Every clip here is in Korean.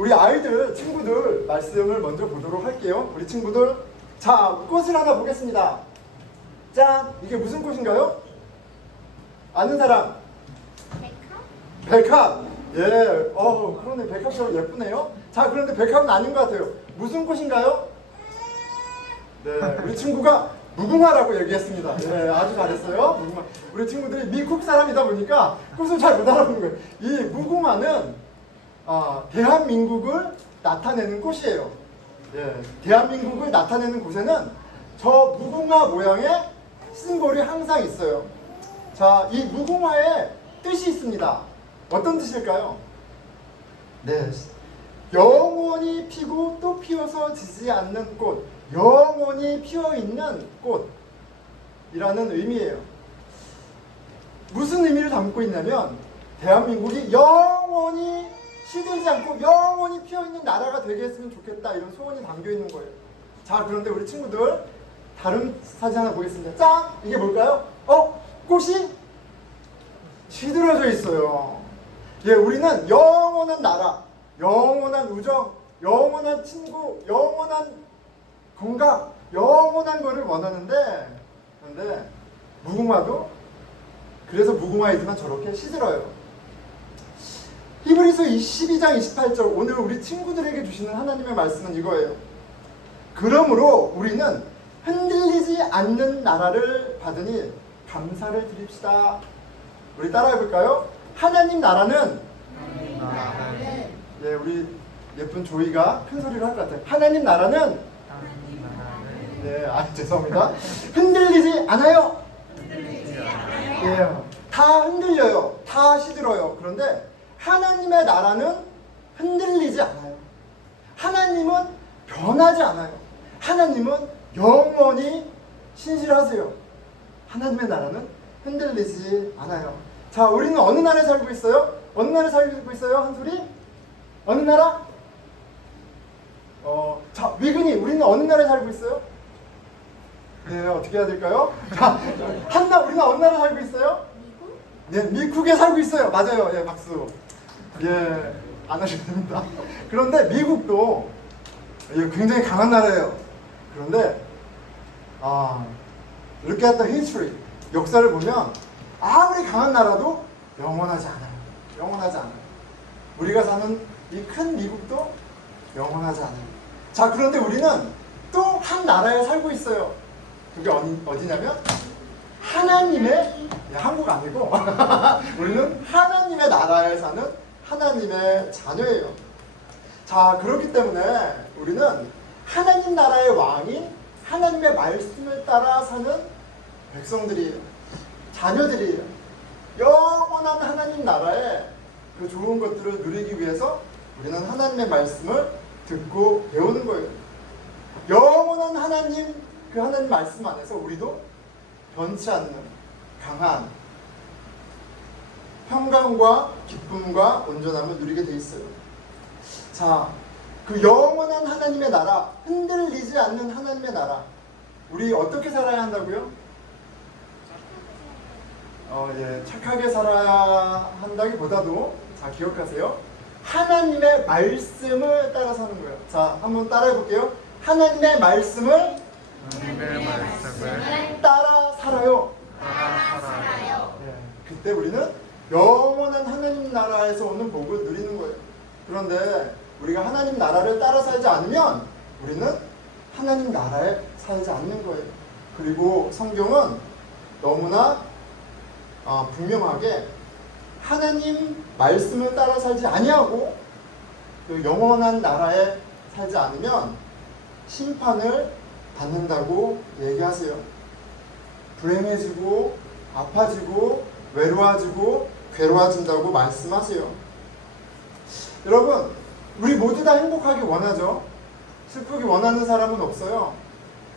우리 아이들, 친구들 말씀을 먼저 보도록 할게요. 우리 친구들, 자, 꽃을 하나 보겠습니다. 짠! 이게 무슨 꽃인가요? 아는 사람? 백합! 예, 그러네. 백합처럼 예쁘네요. 자, 그런데 백합은 아닌 것 같아요. 무슨 꽃인가요? 네, 우리 친구가 무궁화라고 얘기했습니다. 예, 아주 잘했어요. 무궁화. 우리 친구들이 미국 사람이다 보니까 꽃을 잘 못 알아보는 거예요. 이 무궁화는 대한민국을 나타내는 꽃이에요. 예, 대한민국을 나타내는 곳에는 저 무궁화 모양의 심볼이 항상 있어요. 자, 이 무궁화에 뜻이 있습니다. 어떤 뜻일까요? 네, 영원히 피고 또 피어서 지지 않는 꽃, 영원히 피어있는 꽃이라는 의미예요. 무슨 의미를 담고 있냐면 대한민국이 영원히 시들지 않고 영원히 피어있는 나라가 되게 했으면 좋겠다, 이런 소원이 담겨있는 거예요. 자, 그런데 우리 친구들 다른 사진 하나 보겠습니다. 짠! 이게 뭘까요? 꽃이 시들어져 있어요. 예, 우리는 영원한 나라, 영원한 우정, 영원한 친구, 영원한 건강, 영원한 거를 원하는데, 그런데 무궁화도 그래서 무궁화이지만 저렇게 시들어요. 히브리서 12장 28절, 오늘 우리 친구들에게 주시는 하나님의 말씀은 이거예요. 그러므로 우리는 흔들리지 않는 나라를 받으니 감사를 드립시다. 우리 따라해볼까요? 하나님 나라는, 예, 우리 예쁜 조이가 큰 소리로 할 것 같아요. 하나님 나라는, 네, 죄송합니다. 흔들리지 않아요. 예, 다 흔들려요. 다 시들어요. 그런데 하나님의 나라는 흔들리지 않아요. 하나님은 변하지 않아요. 하나님은 영원히 신실하세요. 하나님의 나라는 흔들리지 않아요. 자, 우리는 어느 나라에 살고 있어요? 어느 나라에 살고 있어요? 한 소리? 어느 나라? 자, 위근이, 우리는 어느 나라에 살고 있어요? 네, 어떻게 해야 될까요? 자, 한나, 우리는 어느 나라에 살고 있어요? 미국? 네, 미국에 살고 있어요. 맞아요. 예, 박수. 예, 안 하셔도 됩니다. 그런데 미국도 굉장히 강한 나라예요. 그런데 look at the history, 역사를 보면 아무리 강한 나라도 영원하지 않아요. 영원하지 않아요. 우리가 사는 이 큰 미국도 영원하지 않아요. 자, 그런데 우리는 또 한 나라에 살고 있어요. 그게 어디냐면 하나님의, 한국 아니고 우리는 하나님의 나라에 사는 하나님의 자녀예요. 자, 그렇기 때문에 우리는 하나님 나라의 왕인 하나님의 말씀을 따라 사는 백성들이에요. 자녀들이에요. 영원한 하나님 나라의 그 좋은 것들을 누리기 위해서 우리는 하나님의 말씀을 듣고 배우는 거예요. 영원한 하나님, 그 하나님 말씀 안에서 우리도 변치 않는 강한 평강과 기쁨과 온전함을 누리게 돼 있어요. 자, 그 영원한 하나님의 나라, 흔들리지 않는 하나님의 나라, 우리 어떻게 살아야 한다고요? 예, 착하게 살아야 한다기보다도, 자, 기억하세요. 하나님의 말씀을 따라 사는 거예요. 자, 한번 따라해 볼게요. 하나님의 말씀을 따라 살아요. 예, 그때 우리는 영원한 하나님 나라에서 오는 복을 누리는 거예요. 그런데 우리가 하나님 나라를 따라 살지 않으면 우리는 하나님 나라에 살지 않는 거예요. 그리고 성경은 너무나 분명하게 하나님 말씀을 따라 살지 아니하고 그 영원한 나라에 살지 않으면 심판을 받는다고 얘기하세요. 불행해지고 아파지고 외로워지고 괴로워진다고 말씀하세요. 여러분, 우리 모두 다 행복하기 원하죠. 슬프기 원하는 사람은 없어요.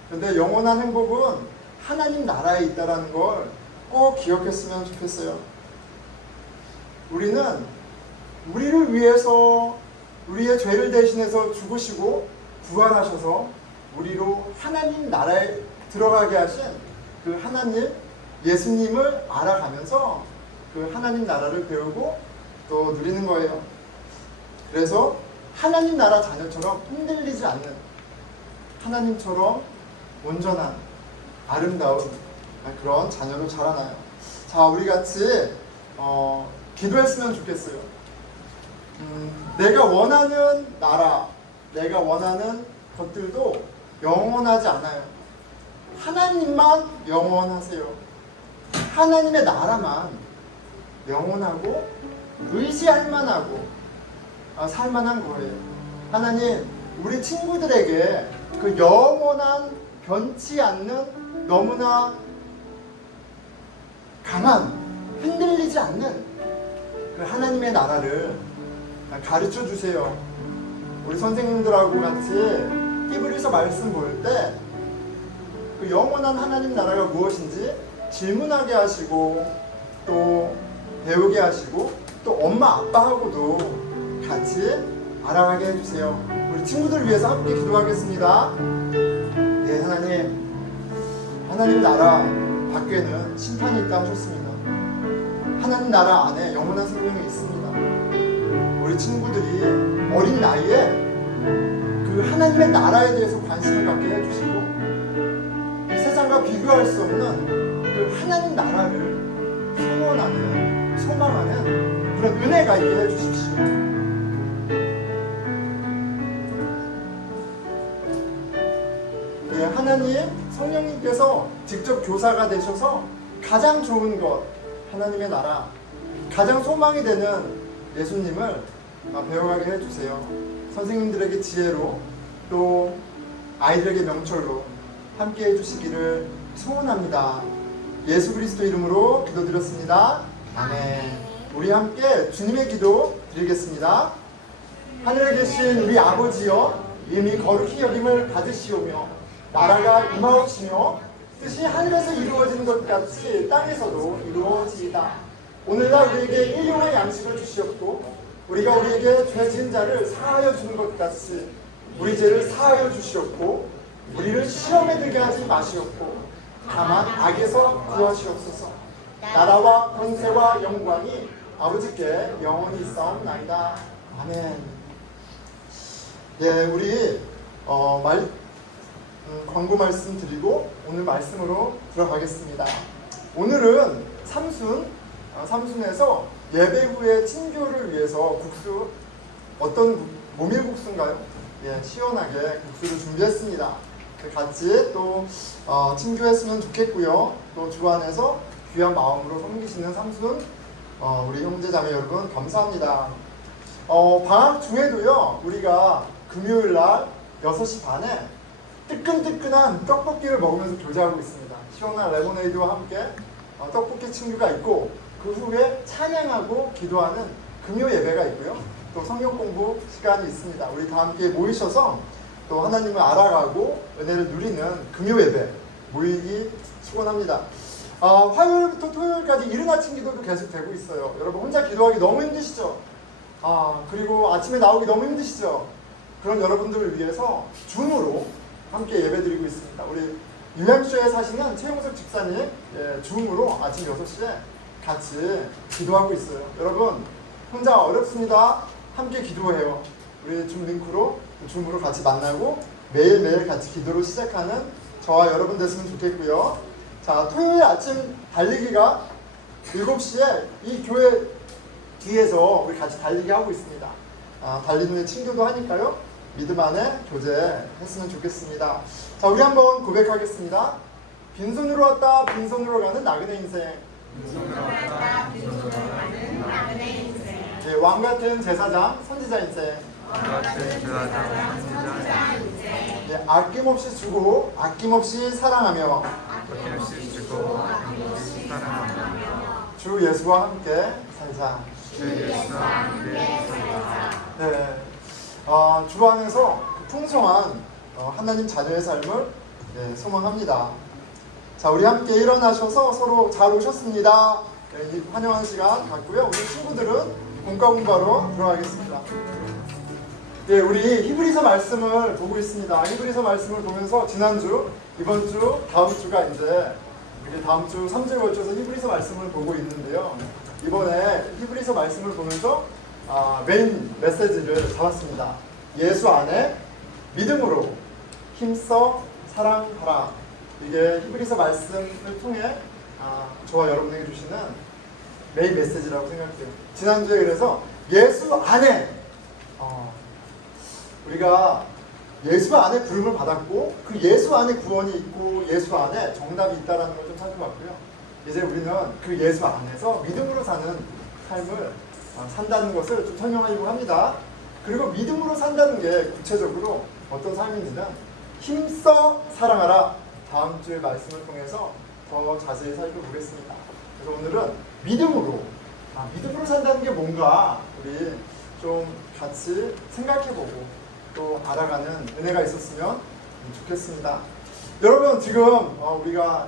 그런데 영원한 행복은 하나님 나라에 있다는 걸 꼭 기억했으면 좋겠어요. 우리는 우리를 위해서 우리의 죄를 대신해서 죽으시고 부활하셔서 우리로 하나님 나라에 들어가게 하신 그 하나님, 예수님을 알아가면서 그 하나님 나라를 배우고 또 누리는 거예요. 그래서 하나님 나라 자녀처럼 흔들리지 않는, 하나님처럼 온전한 아름다운 그런 자녀로 자라나요. 자, 우리 같이 기도했으면 좋겠어요. 내가 원하는 나라, 내가 원하는 것들도 영원하지 않아요. 하나님만 영원하세요. 하나님의 나라만 영원하고 의지할 만하고 살만한 거예요. 하나님, 우리 친구들에게 그 영원한 변치 않는 너무나 강한, 흔들리지 않는 그 하나님의 나라를 가르쳐 주세요. 우리 선생님들하고 같이 히브리서 말씀 볼 때 그 영원한 하나님 나라가 무엇인지 질문하게 하시고 또 배우게 하시고 또 엄마 아빠하고도 같이 알아가게 해주세요. 우리 친구들 위해서 함께 기도하겠습니다. 예, 하나님 나라 밖에는 심판이 있다 하셨습니다. 하나님 나라 안에 영원한 생명이 있습니다. 우리 친구들이 어린 나이에 그 하나님의 나라에 대해서 관심을 갖게 해주시고 세상과 비교할 수 없는 그 하나님 나라를 소원하는, 소망하는 그런 은혜가 있게 해주십시오. 네, 하나님, 성령님께서 직접 교사가 되셔서 가장 좋은 것, 하나님의 나라, 가장 소망이 되는 예수님을 배워가게 해주세요. 선생님들에게 지혜로 또 아이들에게 명철로 함께 해주시기를 소원합니다. 예수 그리스도 이름으로 기도드렸습니다. 아멘. 우리 함께 주님의 기도 드리겠습니다. 하늘에 계신 우리 아버지여, 이름이 거룩히 여김을 받으시오며 나라가 임하옵시며 뜻이 하늘에서 이루어지는 것 같이 땅에서도 이루어지이다. 오늘날 우리에게 일용할 양식을 주시옵고 우리가 우리에게 죄 지은 자를 사하여 주는 것 같이 우리 죄를 사하여 주시옵고 우리를 시험에 들게 하지 마시옵고 다만 악에서 구하시옵소서. 나라와 권세와 영광이 아버지께 영원히 있사옵나이다. 아멘. 예, 우리 광고 말씀 드리고 오늘 말씀으로 들어가겠습니다. 오늘은 삼순에서 예배 후에 친교를 위해서 국수, 어떤 모밀국수인가요? 예, 시원하게 국수를 준비했습니다. 같이 또 친교했으면 좋겠고요. 또 주 안에서 귀한 마음으로 섬기시는 삼순 우리 형제자매 여러분 감사합니다. 방학 중에도요, 우리가 금요일날 6시 반에 뜨끈뜨끈한 떡볶이를 먹으면서 교제하고 있습니다. 시원한 레모네이드와 함께 떡볶이 친구가 있고 그 후에 찬양하고 기도하는 금요 예배가 있고요. 또 성경 공부 시간이 있습니다. 우리 다 함께 모이셔서 또 하나님을 알아가고 은혜를 누리는 금요 예배 모이기 축원합니다. 화요일부터 토요일까지 이른 아침 기도도 계속 되고 있어요. 여러분 혼자 기도하기 너무 힘드시죠? 그리고 아침에 나오기 너무 힘드시죠? 그런 여러분들을 위해서 줌으로 함께 예배드리고 있습니다. 우리 뉴햄쇼에 사시는 최용석 집사님 줌으로 아침 6시에 같이 기도하고 있어요. 여러분 혼자 어렵습니다. 함께 기도해요. 우리 줌 링크로 줌으로 같이 만나고 매일매일 같이 기도로 시작하는 저와 여러분 됐으면 좋겠고요. 자, 토요일 아침 달리기가 7시에 이 교회 뒤에서 우리 같이 달리기 하고 있습니다. 달리는 친구도 하니까요. 믿음 안에 교제했으면 좋겠습니다. 자, 우리 한번 고백하겠습니다. 빈손으로 왔다 빈손으로 가는 나그네 인생. 빈손으로 왔다 빈손으로 가는 나그네 인생. 네, 왕같은 제사장 선지자 인생. 왕같은 제사장 선지자 인생. 네, 아낌없이 주고 아낌없이 사랑하며 아낌없이 주고 아낌없이 사랑하며 주 예수와 함께 살자. 주 예수와 함께 살자. 네, 주 안에서 풍성한 하나님 자녀의 삶을 소망합니다. 자, 우리 함께 일어나셔서 서로 잘 오셨습니다. 네, 환영하는 시간 갖고요. 우리 친구들은 공과 공과로 들어가겠습니다. 네, 우리 히브리서 말씀을 보고 있습니다. 히브리서 말씀을 보면서 지난주, 이번 주, 다음 주가 이제 다음 주 3주에 걸쳐서 히브리서 말씀을 보고 있는데요. 이번에 히브리서 말씀을 보면서 메인 메시지를 잡았습니다. 예수 안에 믿음으로 힘써 사랑하라. 이게 히브리서 말씀을 통해 저와 여러분에게 주시는 메인 메시지라고 생각해요. 지난주에 그래서 예수 안에 우리가 예수 안에 부름을 받았고 그 예수 안에 구원이 있고 예수 안에 정답이 있다는 걸 좀 살펴봤고요. 이제 우리는 그 예수 안에서 믿음으로 사는 삶을 산다는 것을 좀 설명하려고 합니다. 그리고 믿음으로 산다는 게 구체적으로 어떤 삶인지는 힘써 사랑하라. 다음 주의 말씀을 통해서 더 자세히 살펴보겠습니다. 그래서 오늘은 믿음으로 산다는 게 뭔가 우리 좀 같이 생각해보고 또 알아가는 은혜가 있었으면 좋겠습니다. 여러분 지금 우리가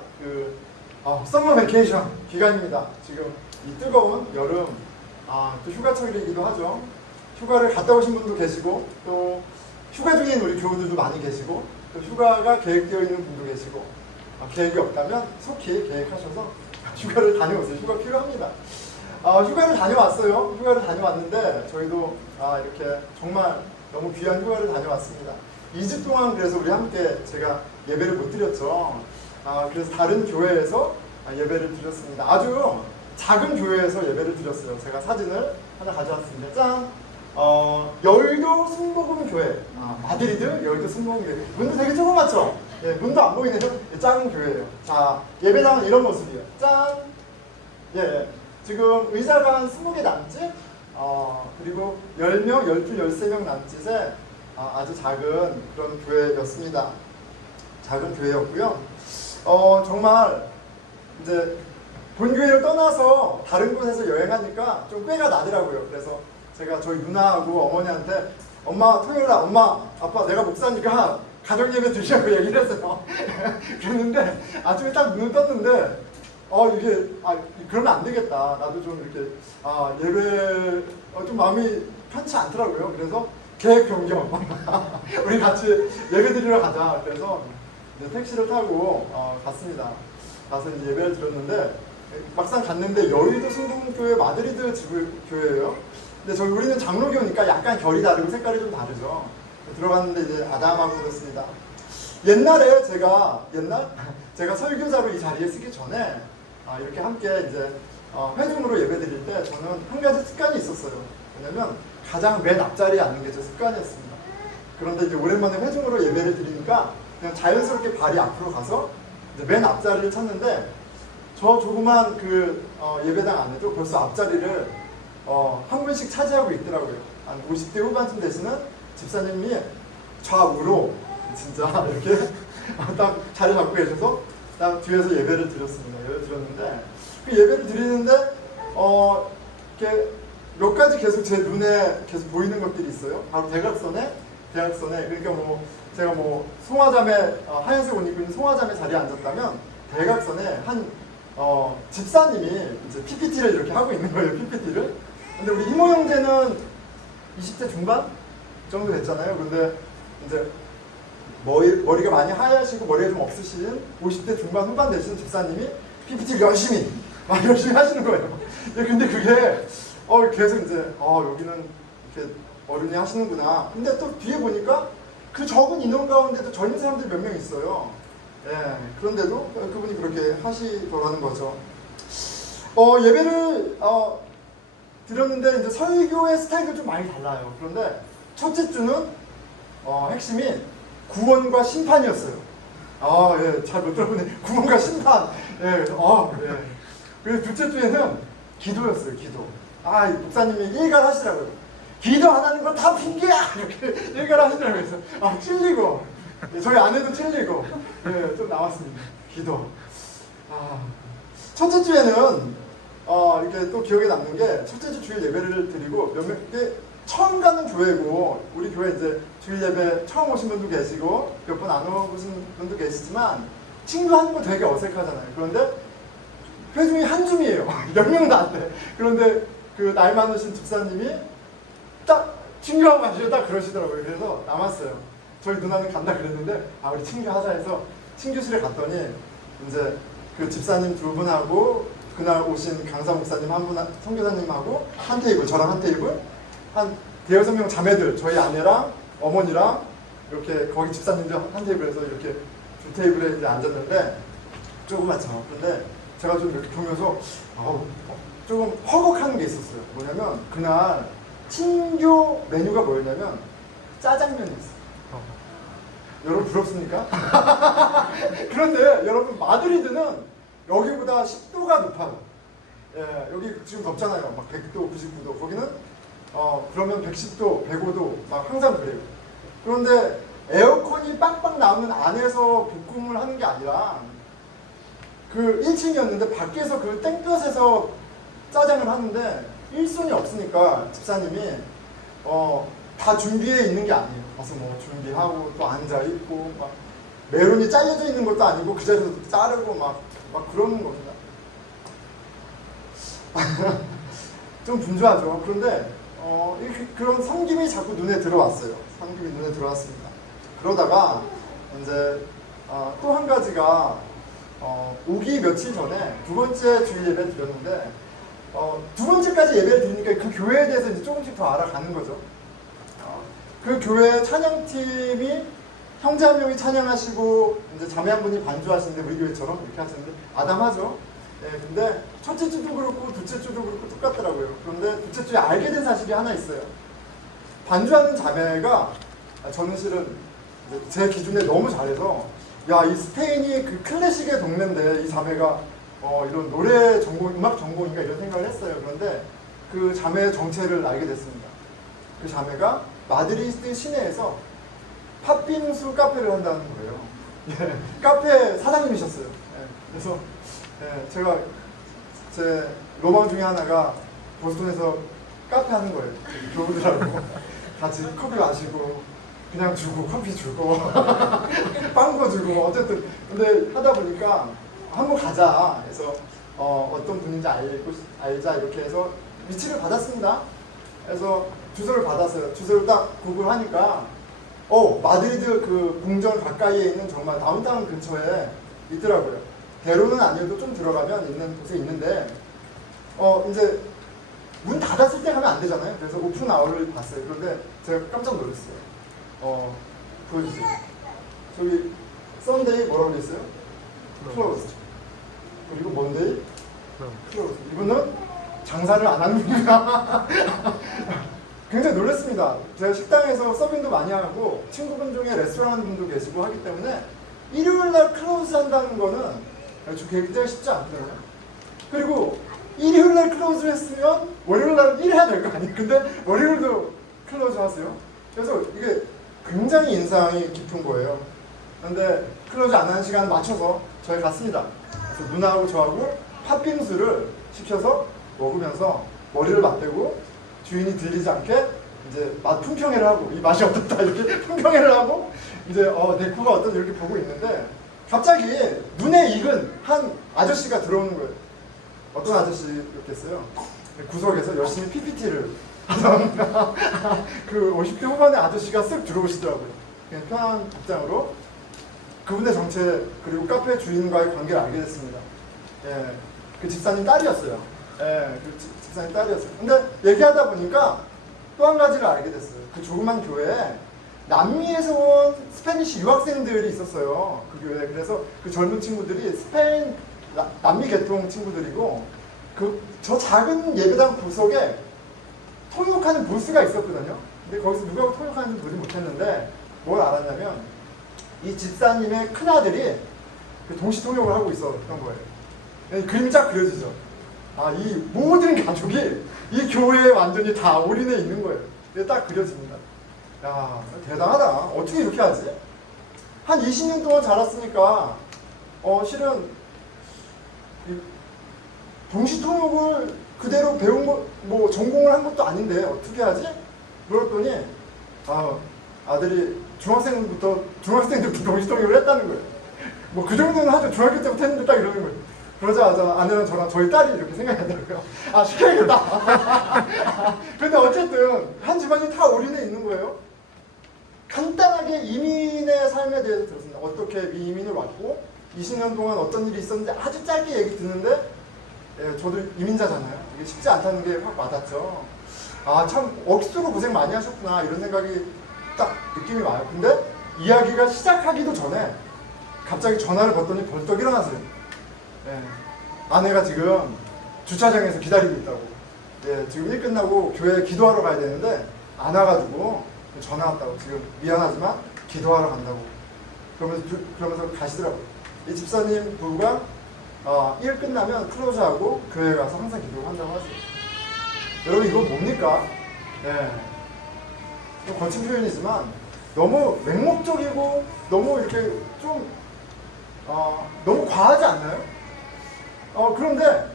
서머 베케이션 기간입니다. 지금 이 뜨거운 여름 또 휴가철이기도 하죠. 휴가를 갔다 오신 분도 계시고 또 휴가 중인 우리 교우들도 많이 계시고 또 휴가가 계획되어 있는 분도 계시고 계획이 없다면 속히 계획하셔서 휴가를 다녀오세요. 휴가 필요합니다. 휴가를 다녀왔어요. 휴가를 다녀왔는데 저희도 이렇게 정말 너무 귀한 휴가를 다녀왔습니다. 2주 동안 그래서 우리 함께 제가 예배를 못 드렸죠. 그래서 다른 교회에서 예배를 드렸습니다. 아주 작은 교회에서 예배를 드렸어요. 제가 사진을 하나 가져왔습니다. 짠! 여의도 순복음 교회. 마드리드 여의도 순복음 교회. 문도 되게 조그맣죠? 예, 문도 안 보이네요. 작은 교회예요. 자, 예배당은 이런 모습이에요. 짠! 예, 지금 의자가 한 20개 남짓? 그리고 10명, 12, 13명 남짓의 아주 작은 그런 교회였습니다. 작은 교회였고요. 정말 이제 본교회를 떠나서 다른 곳에서 여행하니까 좀 꾀가 나더라고요. 그래서 제가 저희 누나하고 어머니한테 엄마 토요일날 엄마 아빠 내가 목사니까 가정예배 드시라고 얘기를 했어요. 그랬는데 아침에 딱 눈을 떴는데 이게 그러면 안 되겠다. 나도 좀 이렇게 예배 좀 마음이 편치 않더라고요. 그래서 계획 변경. 우리 같이 예배 드리러 가자. 그래서 이제 택시를 타고 갔습니다. 가서 이제 예배를 드렸는데 막상 갔는데 여의도 순복음교회 마드리드 지부교회예요. 근데 우리는 장로교니까 약간 결이 다르고 색깔이 좀 다르죠. 들어갔는데 이제 아담하고 그렇습니다. 옛날에 제가 설교자로 이 자리에 쓰기 전에 이렇게 함께 이제 회중으로 예배 드릴 때 저는 한 가지 습관이 있었어요. 왜냐면 가장 맨 앞자리에 앉는 게 제 습관이었습니다. 그런데 이제 오랜만에 회중으로 예배를 드리니까 그냥 자연스럽게 발이 앞으로 가서 이제 맨 앞자리를 찾는데 저 조그만 예배당 안에도 벌써 앞자리를 한 분씩 차지하고 있더라고요. 한 50대 후반쯤 되시는 집사님이 좌우로 진짜 이렇게 딱 자리 잡고 계셔서 딱 뒤에서 예배를 드렸습니다. 예배를 드렸는데 그 예배를 드리는데 이렇게 몇 가지 계속 제 눈에 계속 보이는 것들이 있어요. 바로 대각선에 그러니까 제가 송화자매 하얀색 옷 입고 있는 송화자매 자리에 앉았다면 대각선에 한 집사님이 이제 PPT를 이렇게 하고 있는 거예요. PPT를. 근데 우리 이모 형제는 20대 중반 정도 됐잖아요. 근데 이제 머리가 많이 하얗시고 머리가 좀 없으신 50대 중반 후반 되시는 집사님이 PPT를 열심히 하시는 거예요. 근데 그게 계속 이제 여기는 이렇게 어른이 하시는구나. 근데 또 뒤에 보니까 그 적은 인원 가운데도 젊은 사람들이 몇 명 있어요. 예, 그런데도 그분이 그렇게 하시더라는 거죠. 예배를 드렸는데 이제 설교의 스타일도 좀 많이 달라요. 그런데 첫째 주는 핵심이 구원과 심판이었어요. 예, 잘 못 들어보네. 구원과 심판. 예, 그래서 예. 그리고 둘째 주에는 기도였어요. 기도. 목사님이 일갈하시더라고요. 기도 안 하는 거 다 핑계야! 이렇게 일갈하시더라고요. 그래서 찔리고 저희 아내도 찔리고 예, 좀 나왔습니다. 기도. 첫째 주에는 이렇게 또 기억에 남는 게 첫째 주 주일 예배를 드리고 처음 가는 교회고 우리 교회 이제 주일 예배 처음 오신 분도 계시고 몇 번 안 오신 분도 계시지만 친구하는 거 되게 어색하잖아요. 그런데 회중이 한 줌이에요. 10명도 안 돼. 그런데 그 나이 많으신 집사님이 딱 친구하고 가시죠. 딱 그러시더라고요. 그래서 남았어요. 저희 누나는 간다 그랬는데 우리 친구하자 해서 친구실에 갔더니 이제 그 집사님 두 분하고 그날 오신 강사 목사님 한 분, 선교사님하고 한 테이블, 저랑 한 테이블, 한 대여섯 명 자매들, 저희 아내랑 어머니랑 이렇게 거기 집사님들 한 테이블에서 이렇게 두 테이블에 이제 앉았는데 조그맣죠. 근데 제가 좀 이렇게 보면서 조금 허걱하는 게 있었어요. 뭐냐면 그날 친교 메뉴가 뭐였냐면 짜장면이었어요. 여러분 부럽습니까? 그런데 여러분 마드리드는 여기보다 10도가 높아요. 예, 여기 지금 덥잖아요. 막 100도, 99도. 거기는 그러면 110도, 105도 막 항상 그래요. 그런데 에어컨이 빵빵 나오는 안에서 볶음을 하는 게 아니라 그 1층이었는데 밖에서 그 땡볕에서 짜장을 하는데 일손이 없으니까 집사님이 다 준비해 있는 게 아니에요. 가서 뭐 준비하고 또 앉아 있고 막 메론이 잘려져 있는 것도 아니고 그 자리에서 자르고 막 그러는 겁니다. 좀 분주하죠. 그런데 그런 섬김이 자꾸 눈에 들어왔어요. 섬김이 눈에 들어왔습니다. 그러다가 이제 또 한 가지가 오기 며칠 전에 두 번째 주일 예배 드렸는데 두 번째까지 예배를 드리니까 그 교회에 대해서 이제 조금씩 더 알아가는 거죠. 그 교회 찬양팀이 형제 한 명이 찬양하시고 이제 자매 한 분이 반주하시는데 우리 교회처럼 이렇게 하시는데 아담하죠. 예, 근데 첫째 주도 그렇고 둘째 주도 그렇고 똑같더라고요. 그런데 둘째 주에 알게 된 사실이 하나 있어요. 반주하는 자매가 저는 실은 제 기준에 너무 잘해서 야, 이 스페인이 그 클래식의 동네인데 이 자매가 이런 노래 전공, 음악 전공인가 이런 생각을 했어요. 그런데 그 자매의 정체를 알게 됐습니다. 그 자매가 마드리드 시내에서 팥빙수 카페를 한다는 거예요. 예, 카페 사장님이셨어요. 예, 그래서 제가 제 로망 중에 하나가 보스턴에서 카페 하는 거예요. 교우들하고 같이 커피 마시고 그냥 주고 커피 주고 빵도 주고 어쨌든 근데 하다 보니까 한번 가자 해서 어떤 분인지 알자 이렇게 해서 위치를 받았습니다. 그래서 주소를 받았어요. 주소를 딱 구글하니까 마드리드 그 궁전 가까이에 있는 정말 다운타운 근처에 있더라고요. 대로는 아니어도 좀 들어가면 있는 곳에 있는데 이제 문 닫았을 때 가면 안 되잖아요. 그래서 오픈 아워를 봤어요. 그런데 제가 깜짝 놀랐어요. 보여주세요. 저기 썬데이 뭐라고 돼 있어요? 클로즈. 그리고 먼데이 클로즈. 이분은 장사를 안 하는 분이야. 굉장히 놀랐습니다. 제가 식당에서 서빙도 많이 하고 친구분 중에 레스토랑 하는 분도 계시고 하기 때문에 일요일날 클로즈 한다는 거는 굉장히 쉽지 않거든요. 그리고 일요일날 클로즈를 했으면 월요일날 일해야 될 거 아니에요. 근데 월요일도 클로즈 하세요. 그래서 이게 굉장히 인상이 깊은 거예요. 그런데 클로즈 안 하는 시간 맞춰서 저희 갔습니다. 그래서 누나하고 저하고 팥빙수를 시켜서 먹으면서 머리를 맞대고 주인이 들리지 않게 이제 맛 품평회를 하고 이 맛이 어떻다 이렇게 품평회를 하고 이제 내 코가 어떠지 이렇게 보고 있는데 갑자기 눈에 익은 한 아저씨가 들어오는 거예요. 어떤 아저씨였겠어요? 구석에서 열심히 PPT를 하다가 그 50대 후반의 아저씨가 쓱 들어오시더라고요. 그냥 편한 복장으로 그분의 정체 그리고 카페 주인과의 관계를 알게 됐습니다. 예, 그 집사님 딸이었어요. 예, 그 집사님 딸이었어요. 근데 얘기하다 보니까 또 한 가지를 알게 됐어요. 그 조그만 교회에 남미에서 온 스페니쉬 유학생들이 있었어요. 그 교회에. 그래서 그 젊은 친구들이 스페인 남미 계통 친구들이고 저 작은 예배당 구석에 통역하는 부스가 있었거든요. 근데 거기서 누가 통역하는지 보지 못했는데 뭘 알았냐면 이 집사님의 큰아들이 그 동시 통역을 하고 있었던 거예요. 그림이 쫙 그려지죠. 이 모든 가족이 이 교회에 완전히 다 올인해 있는 거예요. 이게 딱 그려집니다. 야, 대단하다. 어떻게 이렇게 하지? 한 20년 동안 자랐으니까 실은 동시 통역을 그대로 배운 거, 뭐 전공을 한 것도 아닌데 어떻게 하지? 물었더니 아들이 중학생들부터 동시 통역을 했다는 거예요. 뭐 그 정도는 하죠. 중학교 때부터 했는데 딱 이러는 거예요. 그러자마자 아내랑 저랑 저희 딸이 이렇게 생각하더라고요. 시켜야겠다. 근데 어쨌든 한 집안이 다 올인해 있는 거예요. 간단하게 이민의 삶에 대해서 들었습니다. 어떻게 이민을 왔고 20년 동안 어떤 일이 있었는데 아주 짧게 얘기 듣는데 저도 이민자잖아요. 이게 쉽지 않다는 게 확 와닿죠. 아, 참 억수로 고생 많이 하셨구나 이런 생각이 딱 느낌이 와요. 근데 이야기가 시작하기도 전에 갑자기 전화를 받더니 벌떡 일어나세요. 예. 아내가 지금 주차장에서 기다리고 있다고. 예, 지금 일 끝나고 교회 기도하러 가야 되는데 안 와가지고 전화 왔다고. 지금 미안하지만 기도하러 간다고. 그러면서 가시더라고요. 이 집사님 부부가 일 끝나면 클로즈하고 교회 가서 항상 기도를 한다고 하세요. 여러분 이거 뭡니까? 예. 좀 거친 표현이지만 너무 맹목적이고 너무 이렇게 좀 너무 과하지 않나요? 그런데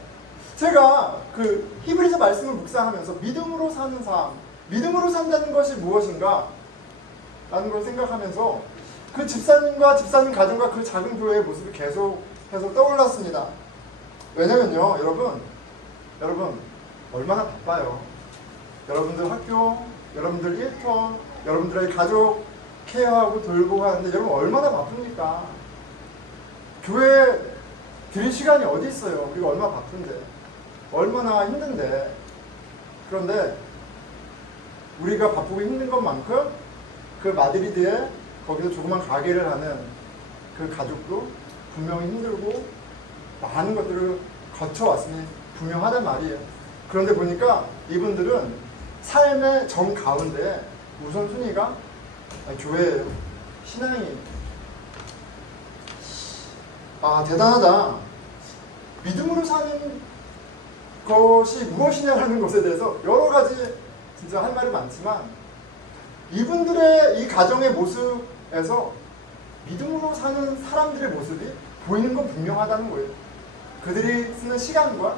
제가 그 히브리서 말씀을 묵상하면서 믿음으로 사는 삶, 믿음으로 산다는 것이 무엇인가? 라는 걸 생각하면서 그 집사님과 집사님 가정과 그 작은 교회의 모습이 계속해서 떠올랐습니다. 왜냐면요, 여러분 얼마나 바빠요. 여러분들 학교, 여러분들 일터, 여러분들의 가족 케어하고 돌보고 하는데 여러분 얼마나 바쁩니까? 교회 드릴 시간이 어디 있어요? 우리가 얼마나 바쁜데, 얼마나 힘든데. 그런데 우리가 바쁘고 힘든 것만큼 그 마드리드에 거기서 조그만 가게를 하는 그 가족도 분명히 힘들고 많은 것들을 거쳐왔으니 분명하단 말이에요. 그런데 보니까 이분들은 삶의 정 가운데 우선순위가 교회예요. 신앙이. 대단하다. 믿음으로 사는 것이 무엇이냐라는 것에 대해서 여러 가지 진짜 할 말이 많지만 이분들의 이 가정의 모습에서 믿음으로 사는 사람들의 모습이 보이는 건 분명하다는 거예요. 그들이 쓰는 시간과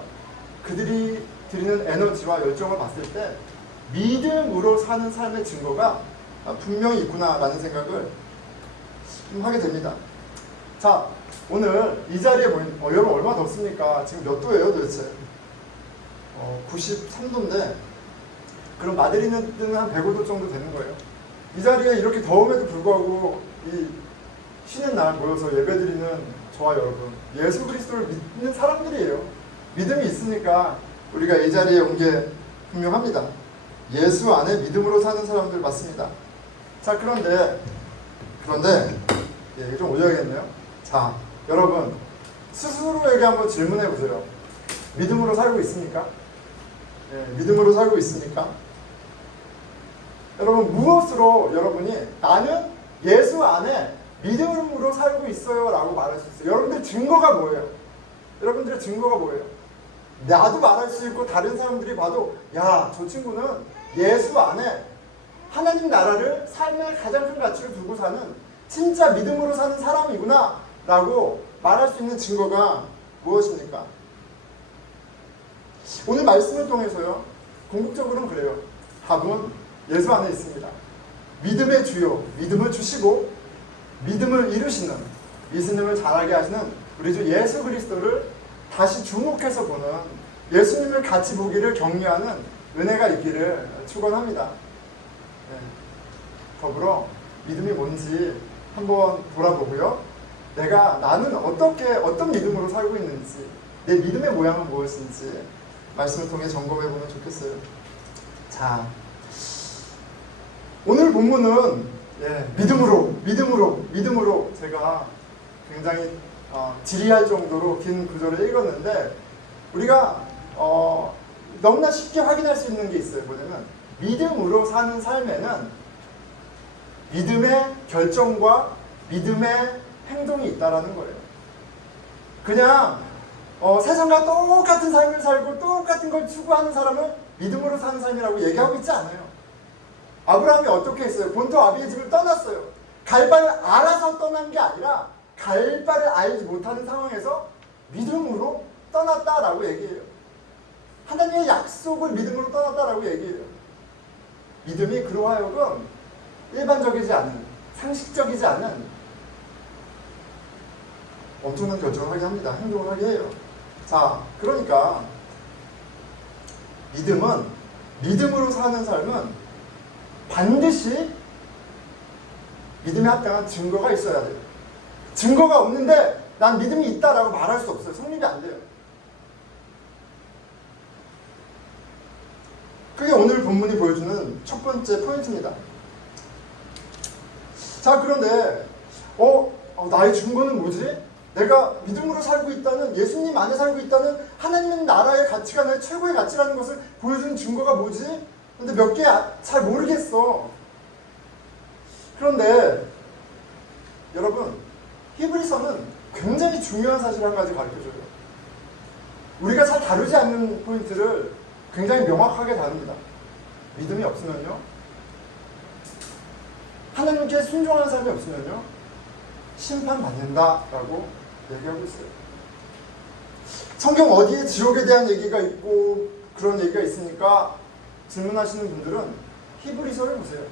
그들이 드리는 에너지와 열정을 봤을 때 믿음으로 사는 삶의 증거가 분명히 있구나라는 생각을 좀 하게 됩니다. 자, 오늘 이 자리에 모인 여러분 얼마나 덥습니까? 지금 몇 도예요 도대체? 93도인데 그럼 마드리드는 한 105도 정도 되는 거예요. 이 자리에 이렇게 더움에도 불구하고 이 쉬는 날 모여서 예배드리는 저와 여러분, 예수 그리스도를 믿는 사람들이에요. 믿음이 있으니까 우리가 이 자리에 온 게 분명합니다. 예수 안에 믿음으로 사는 사람들 맞습니다. 자, 그런데 이거 좀 오셔야겠네요. 자, 여러분 스스로에게 한번 질문해 보세요. 믿음으로 살고 있습니까? 믿음으로 살고 있습니까? 여러분 무엇으로 여러분이 나는 예수 안에 믿음으로 살고 있어요 라고 말할 수 있어요? 여러분들 증거가 뭐예요? 여러분들의 증거가 뭐예요? 나도 말할 수 있고 다른 사람들이 봐도 야, 저 친구는 예수 안에 하나님 나라를 삶의 가장 큰 가치를 두고 사는 진짜 믿음으로 사는 사람이구나 라고 말할 수 있는 증거가 무엇입니까? 오늘 말씀을 통해서요, 궁극적으로는 그래요. 답은 예수 안에 있습니다. 믿음의 주요, 믿음을 주시고 믿음을 이루시는, 믿음을 잘하게 하시는 우리 주 예수 그리스도를 다시 주목해서 보는, 예수님을 같이 보기를 격려하는 은혜가 있기를 축원합니다. 더불어 믿음이 뭔지 한번 돌아보고요, 나는 어떤 믿음으로 살고 있는지, 내 믿음의 모양은 무엇인지 말씀을 통해 점검해 보면 좋겠어요. 자, 오늘 본문은 믿음으로 제가 굉장히 지리할 정도로 긴 구절을 읽었는데 우리가 너무나 쉽게 확인할 수 있는 게 있어요. 뭐냐면 믿음으로 사는 삶에는 믿음의 결정과 믿음의 행동이 있다라는 거예요. 그냥 세상과 똑같은 삶을 살고 똑같은 걸 추구하는 사람을 믿음으로 사는 삶이라고 얘기하고 있지 않아요. 아브라함이 어떻게 했어요? 본토 아비의 집을 떠났어요. 갈 바를 알아서 떠난 게 아니라 갈 바를 알지 못하는 상황에서 믿음으로 떠났다라고 얘기해요. 하나님의 약속을 믿음으로 떠났다라고 얘기해요. 믿음이 그로 하여금 일반적이지 않은, 상식적이지 않은 엄청난 결정을 하게 합니다. 행동을 하게 해요. 자, 그러니까 믿음으로 사는 삶은 반드시 믿음에 합당한 증거가 있어야 돼요. 증거가 없는데 난 믿음이 있다라고 말할 수 없어요. 성립이 안 돼요. 그게 오늘 본문이 보여주는 첫 번째 포인트입니다. 자, 그런데 나의 증거는 뭐지? 내가 믿음으로 살고 있다는, 예수님 안에 살고 있다는 하나님 나라의 가치가 내 최고의 가치라는 것을 보여주는 증거가 뭐지? 근데 몇 개 잘 모르겠어. 그런데 여러분, 히브리서는 굉장히 중요한 사실 한 가지 가르쳐줘요. 우리가 잘 다루지 않는 포인트를 굉장히 명확하게 다룹니다. 믿음이 없으면요, 하나님께 순종하는 사람이 없으면요, 심판받는다라고 얘기하고 있어요. 성경 어디에 지옥에 대한 얘기가 있고 그런 얘기가 있으니까 질문하시는 분들은 히브리서를 보세요.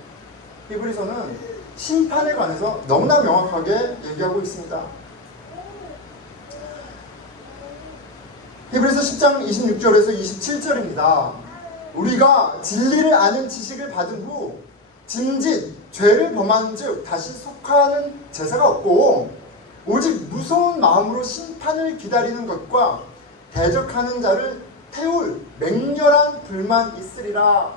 히브리서는 심판에 관해서 너무나 명확하게 얘기하고 있습니다. 히브리서 10장 26절에서 27절입니다. 우리가 진리를 아는 지식을 받은 후 짐짓 죄를 범한 즉 다시 속하는 제사가 없고 오직 무서운 마음으로 심판을 기다리는 것과 대적하는 자를 태울 맹렬한 불만 있으리라.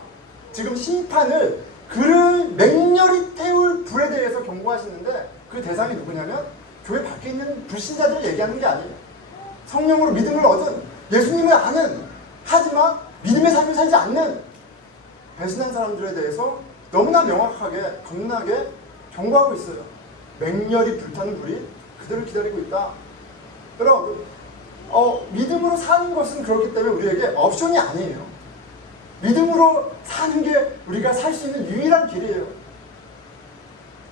지금 심판을, 그를 맹렬히 태울 불에 대해서 경고하시는데 그 대상이 누구냐면 교회 밖에 있는 불신자들을 얘기하는 게 아니에요. 성령으로 믿음을 얻은, 예수님을 아는, 하지만 믿음의 삶을 살지 않는 배신한 사람들에 대해서 너무나 명확하게, 겁나게 경고하고 있어요. 맹렬히 불타는 불이 그들을 기다리고 있다. 여러분, 믿음으로 사는 것은 그렇기 때문에 우리에게 옵션이 아니에요. 믿음으로 사는 게 우리가 살 수 있는 유일한 길이에요.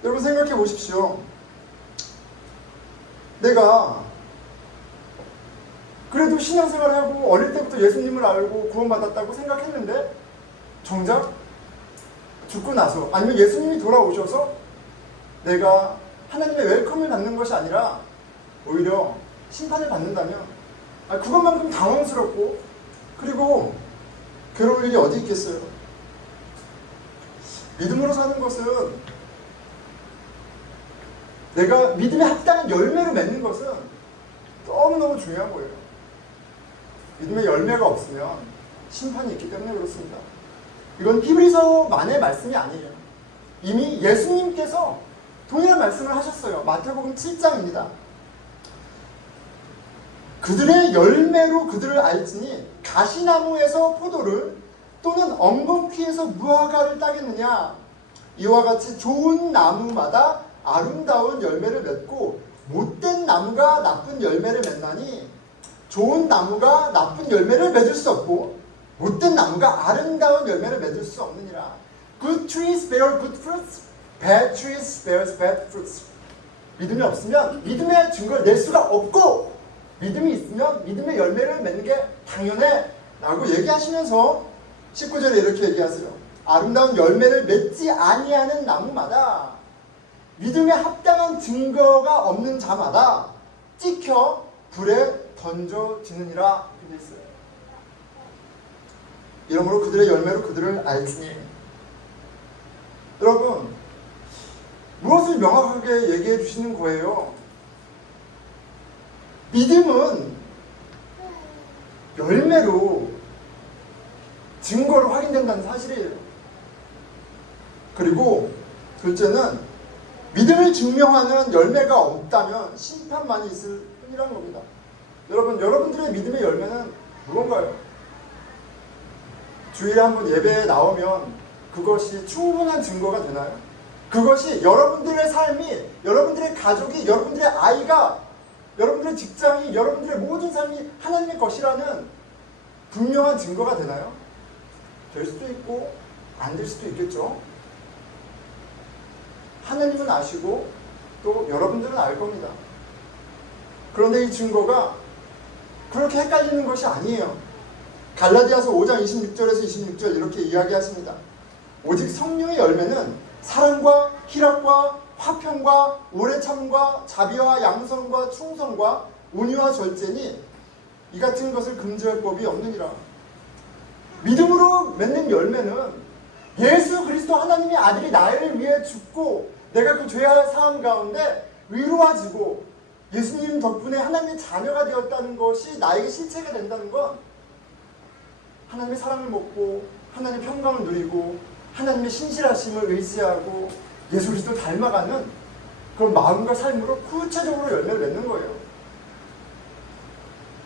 여러분 생각해 보십시오. 내가 그래도 신앙생활을 하고 어릴 때부터 예수님을 알고 구원받았다고 생각했는데 정작 죽고 나서, 아니면 예수님이 돌아오셔서 내가 하나님의 웰컴을 받는 것이 아니라 오히려 심판을 받는다면 그것만큼 당황스럽고 그리고 괴로울 일이 어디 있겠어요. 믿음으로 사는 것은, 내가 믿음에 합당한 열매를 맺는 것은 너무너무 중요한 거예요. 믿음의 열매가 없으면 심판이 있기 때문에 그렇습니다. 이건 히브리서만의 말씀이 아니에요. 이미 예수님께서 동일한 말씀을 하셨어요. 마태복음 7장입니다. 그들의 열매로 그들을 알지니 가시나무에서 포도를 또는 엉겅퀴에서 무화과를 따겠느냐. 이와 같이 좋은 나무마다 아름다운 열매를 맺고 못된 나무가 나쁜 열매를 맺나니 좋은 나무가 나쁜 열매를 맺을 수 없고 못된 나무가 아름다운 열매를 맺을 수 없느니라. Good trees bear good fruits, bad trees bear bad fruits. 믿음이 없으면 믿음의 증거를 낼 수가 없고, 믿음이 있으면 믿음의 열매를 맺는 게 당연해 라고 얘기하시면서 19절에 이렇게 얘기하세요. 아름다운 열매를 맺지 아니하는 나무마다, 믿음에 합당한 증거가 없는 자마다 찍혀 불에 던져지느니라. 이렇게 있어요. 이러므로 그들의 열매로 그들을 알지니. 여러분, 무엇을 명확하게 얘기해 주시는 거예요? 믿음은 열매로, 증거로 확인된다는 사실이에요. 그리고 둘째는 믿음을 증명하는 열매가 없다면 심판만이 있을 뿐이라는 겁니다. 여러분, 여러분들의 믿음의 열매는 무언가요? 주일에 한번 예배에 나오면 그것이 충분한 증거가 되나요? 그것이 여러분들의 삶이, 여러분들의 가족이, 여러분들의 아이가, 여러분들의 직장이, 여러분들의 모든 삶이 하나님의 것이라는 분명한 증거가 되나요? 될 수도 있고 안 될 수도 있겠죠. 하나님은 아시고 또 여러분들은 알 겁니다. 그런데 이 증거가 그렇게 헷갈리는 것이 아니에요. 갈라디아서 5장 26절에서 26절 이렇게 이야기하십니다. 오직 성령의 열매는 사랑과 희락과 화평과 오래 참과 자비와 양선과 충성과 온유와 절제니 이 같은 것을 금지할 법이 없느니라. 믿음으로 맺는 열매는 예수 그리스도 하나님의 아들이 나를 위해 죽고 내가 그 죄와 사함 가운데 위로와지고 예수님 덕분에 하나님의 자녀가 되었다는 것이 나에게 실체가 된다는 건 하나님의 사랑을 먹고 하나님의 평강을 누리고 하나님의 신실하심을 의지하고 예수 그리스도를 닮아가는 그런 마음과 삶으로 구체적으로 열매를 맺는 거예요.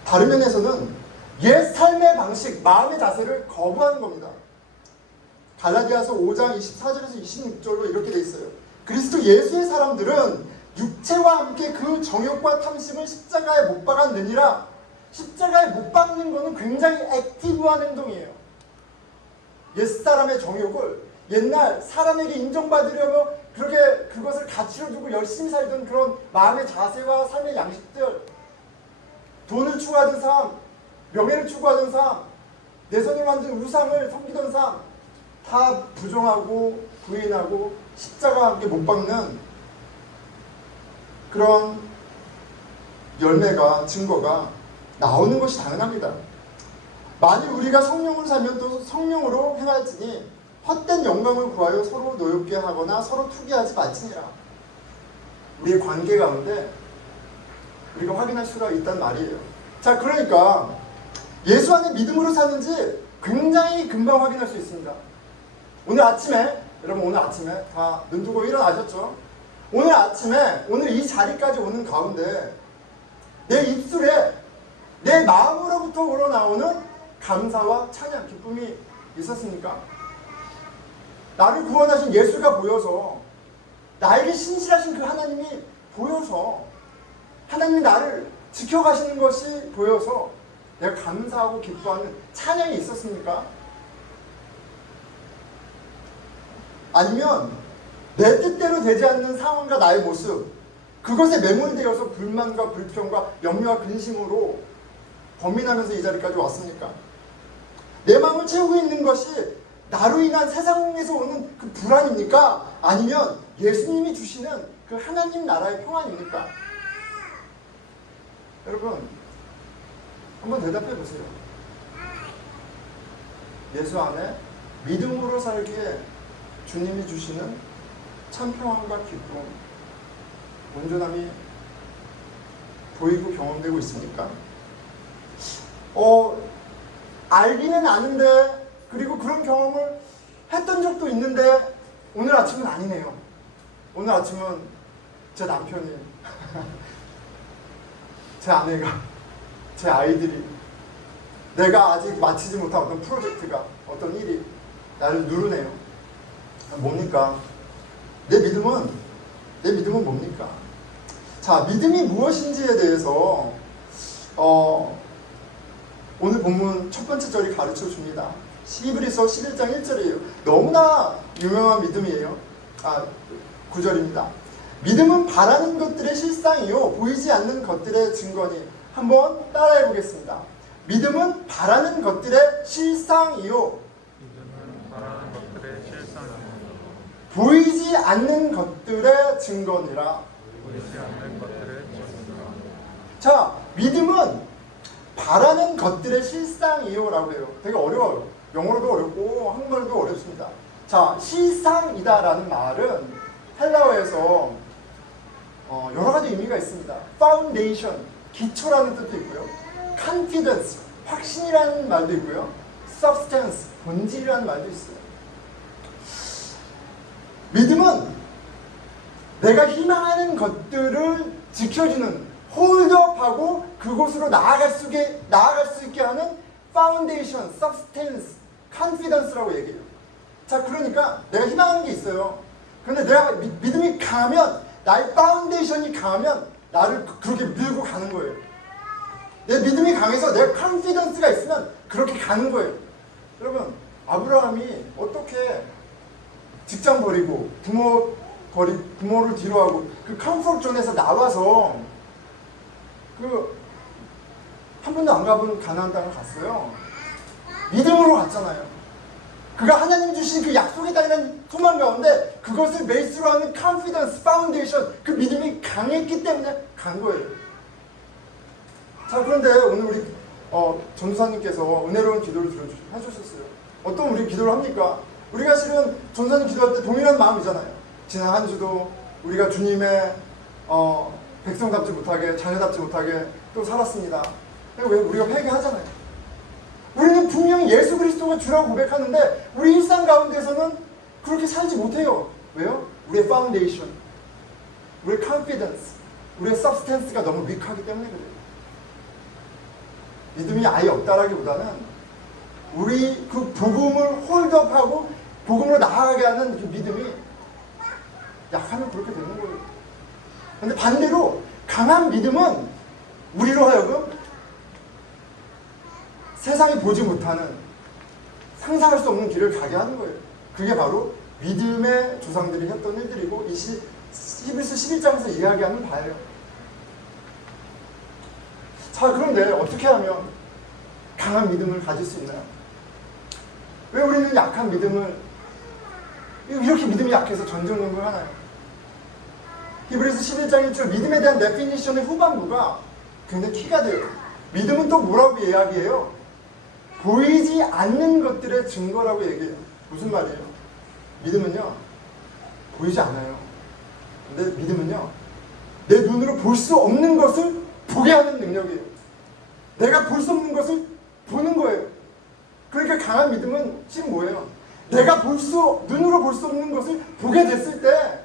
다른 면에서는 옛 삶의 방식, 마음의 자세를 거부하는 겁니다. 갈라디아서 5장 24절에서 26절로 이렇게 돼 있어요. 그리스도 예수의 사람들은 육체와 함께 그 정욕과 탐심을 십자가에 못 박았느니라. 십자가에 못 박는 것은 굉장히 액티브한 행동이에요. 옛사람의 정욕을 옛날 사람에게 인정받으려고 그렇게 그것을 가치로 두고 열심히 살던 그런 마음의 자세와 삶의 양식들, 돈을 추구하던 삶, 명예를 추구하던 삶, 내 손을 만든 우상을 섬기던 삶, 다 부정하고 부인하고 십자가와 함께 못 박는 그런 열매가, 증거가 나오는 것이 당연합니다. 만일 우리가 성령으로 살면 또 성령으로 행할지니 헛된 영광을 구하여 서로 노엽게 하거나 서로 투기하지 말지니라. 우리의 관계 가운데 우리가 확인할 수가 있단 말이에요. 자, 그러니까 예수 안에 믿음으로 사는지 굉장히 금방 확인할 수 있습니다. 오늘 아침에, 여러분 오늘 아침에 다 눈 뜨고 일어나셨죠? 오늘 아침에, 오늘 이 자리까지 오는 가운데 내 입술에 내 마음으로부터 우러나오는 감사와 찬양, 기쁨이 있었습니까? 나를 구원하신 예수가 보여서, 나에게 신실하신 그 하나님이 보여서, 하나님이 나를 지켜가시는 것이 보여서 내가 감사하고 기뻐하는 찬양이 있었습니까? 아니면 내 뜻대로 되지 않는 상황과 나의 모습, 그것에 매몰되어서 불만과 불평과 염려와 근심으로 범민하면서 이 자리까지 왔습니까? 내 마음을 채우고 있는 것이 나로 인한 세상에서 오는 그 불안입니까? 아니면 예수님이 주시는 그 하나님 나라의 평안입니까? 여러분, 한번 대답해 보세요. 예수 안에 믿음으로 살기에 주님이 주시는 참 평안과 기쁨, 온전함이 보이고 경험되고 있습니까? 알기는 아는데, 그리고 그런 경험을 했던 적도 있는데 오늘 아침은 아니네요. 오늘 아침은 제 남편이 제 아내가, 제 아이들이, 내가 아직 마치지 못한 어떤 프로젝트가, 어떤 일이 나를 누르네요. 뭡니까? 내 믿음은 뭡니까? 자, 믿음이 무엇인지에 대해서 오늘 본문 첫 번째 절이 가르쳐 줍니다. 히브리서 11장 1절이에요. 너무나 유명한 믿음이에요. 9절입니다. 믿음은 바라는 것들의 실상이요 보이지 않는 것들의 증거니. 한번 따라해 보겠습니다. 믿음은 바라는 것들의 실상이요 보이지 않는 것들의 증거니라. 자, 믿음은 바라는 것들의 실상이요 라고 해요. 되게 어려워요. 영어로도 어렵고 한국말로도 어렵습니다. 자, 실상이다 라는 말은 헬라어에서 여러 가지 의미가 있습니다. foundation, 기초라는 뜻도 있고요. confidence, 확신이라는 말도 있고요. substance, 본질이라는 말도 있어요. 믿음은 내가 희망하는 것들을 지켜주는, 홀드업하고 그곳으로 나아갈 수 있게 하는 파운데이션, substance, confidence라고 얘기해요. 자, 그러니까 내가 희망하는 게 있어요. 그런데 내가 믿음이 강하면, 나의 파운데이션이 강하면 나를 그렇게 밀고 가는 거예요. 내 믿음이 강해서 내가 confidence가 있으면 그렇게 가는 거예요. 여러분, 아브라함이 어떻게 직장 버리고 부모를 뒤로하고 그 컴포트 존에서 나와서 한 번도 안 가본 가나안 땅을 갔어요. 믿음으로 갔잖아요. 그가 하나님 주신 그 약속의 땅이라는 소망 가운데 그것을 베이스로 하는 confidence, foundation, 그 믿음이 강했기 때문에 간 거예요. 자, 그런데 오늘 우리 전도사님께서 은혜로운 기도를 해주셨어요. 어떤 우리 기도를 합니까? 우리가 실은 전도사님 기도할 때 동일한 마음이잖아요. 지난 한 주도 우리가 주님의 백성답지 못하게, 자녀답지 못하게 또 살았습니다. 왜 우리가 회개하잖아요. 우리는 분명히 예수 그리스도가 주라고 고백하는데 우리 일상 가운데서는 그렇게 살지 못해요. 왜요? 우리의 파운데이션, 우리의 컨피던스, 우리의 서브스텐스가 너무 위크하기 때문에 그래요. 믿음이 아예 없다라기보다는 우리 그 복음을 홀드업하고 복음으로 나아가게 하는 그 믿음이 약하면 그렇게 되는 거예요. 근데 반대로 강한 믿음은 우리로 하여금 세상이 보지 못하는, 상상할 수 없는 길을 가게 하는 거예요. 그게 바로 믿음의 조상들이 했던 일들이고 히브리서 11장에서 이야기하는 바예요. 자, 그런데 어떻게 하면 강한 믿음을 가질 수 있나요? 왜 우리는 약한 믿음을, 이렇게 믿음이 약해서 전전긍긍 하나요? 히브리서 11장 1절 믿음에 대한 데피니션의 후반부가 굉장히 키가 돼요. 믿음은 또 뭐라고 이야기해요? 보이지 않는 것들의 증거라고 얘기해요. 무슨 말이에요? 믿음은요, 보이지 않아요. 근데 믿음은요, 내 눈으로 볼 수 없는 것을 보게 하는 능력이에요. 내가 볼 수 없는 것을 보는 거예요. 그러니까 강한 믿음은 지금 뭐예요? 내가 눈으로 볼 수 없는 것을 보게 됐을 때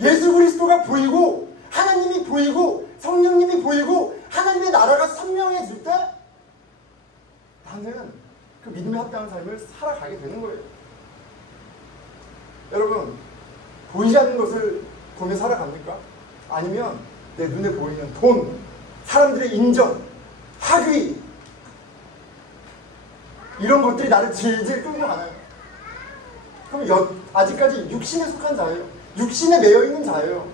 예수 그리스도가 보이고 하나님이 보이고 성령님이 보이고 하나님의 나라가 선명해질 때 나는 그 믿음에 합당한 삶을 살아가게 되는 거예요. 여러분, 보이지 않는 것을 보며 살아갑니까? 아니면 내 눈에 보이는 돈, 사람들의 인정, 학위, 이런 것들이 나를 질질 끌고 가나요? 그럼 아직까지 육신에 속한 자예요. 육신에 매여있는 자예요.